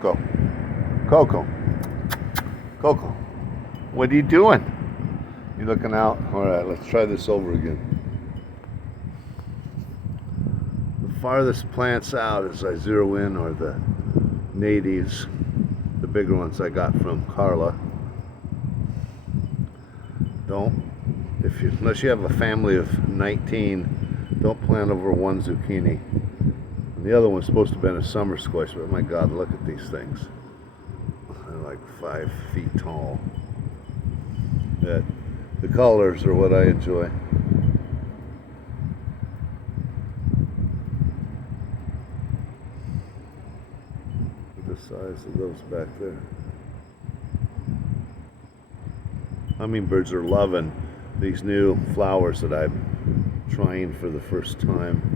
Coco. Coco. Coco. What are you doing? You looking out? Alright, let's try this over again. The farthest plants out as I zero in are the natives, the bigger ones I got from Carla. Unless you have a family of 19, don't plant over one zucchini. And the other one's supposed to have been a summer squash, but my God, look at these things. They're like 5 feet tall. But the colors are what I enjoy. Look at the size of those back there. Hummingbirds are loving these new flowers that I'm trying for the first time.